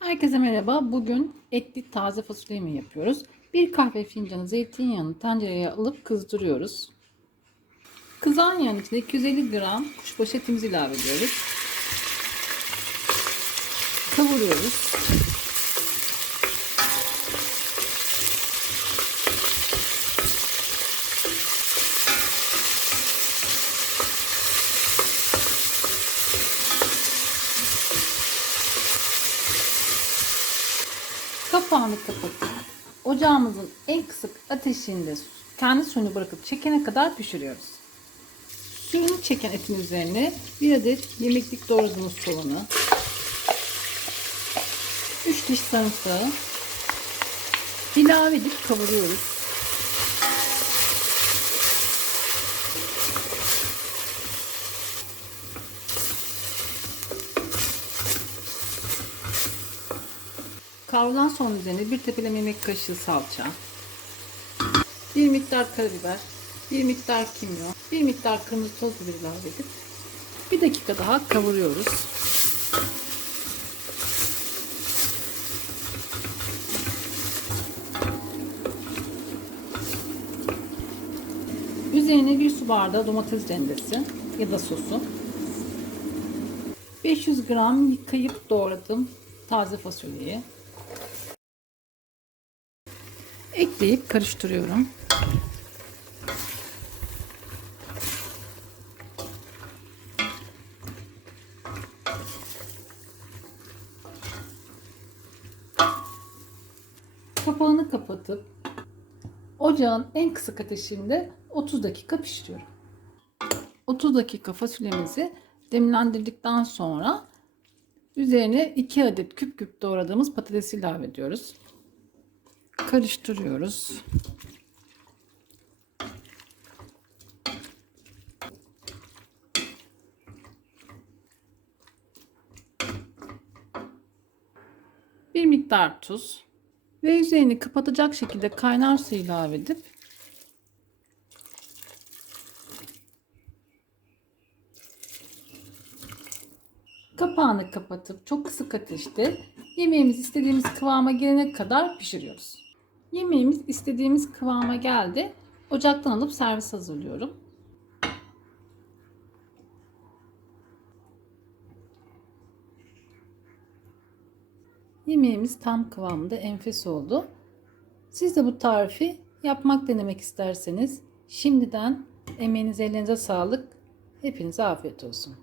Herkese merhaba. Bugün etli taze fasulye yemeği yapıyoruz. Bir kahve fincanı zeytinyağını tencereye alıp kızdırıyoruz. Kızan yağın içine 250 gram kuşbaşı etimizi ilave ediyoruz. Kavuruyoruz. Kapağını kapatıp ocağımızın en kısık ateşinde kendi suyunu bırakıp çekene kadar pişiriyoruz. Suyunu çeken etin üzerine bir adet yemeklik doğradığımız soğanı, 3 diş sarımsağı ilave edip kavuruyoruz. Kavrulan soğan üzerine bir tepeleme yemek kaşığı salça, bir miktar karabiber, bir miktar kimyon, bir miktar kırmızı toz biber ilave edip bir dakika daha kavuruyoruz. Üzerine bir su bardağı domates rendesi ya da sosu. 500 gram yıkayıp doğradım taze fasulyeyi. Ekleyip karıştırıyorum. Kapağını kapatıp ocağın en kısık ateşinde 30 dakika pişiriyorum. 30 dakika fasulyemizi demlendirdikten sonra üzerine 2 adet küp küp doğradığımız patatesi ilave ediyoruz. Karıştırıyoruz. Bir miktar tuz ve üzerini kapatacak şekilde kaynar su ilave edip kapağını kapatıp çok kısık ateşte yemeğimiz istediğimiz kıvama gelene kadar pişiriyoruz. Yemeğimiz istediğimiz kıvama geldi. Ocaktan alıp servis hazırlıyorum. Yemeğimiz tam kıvamında enfes oldu. Siz de bu tarifi yapmak denemek isterseniz şimdiden emeğinize elinize sağlık. Hepinize afiyet olsun.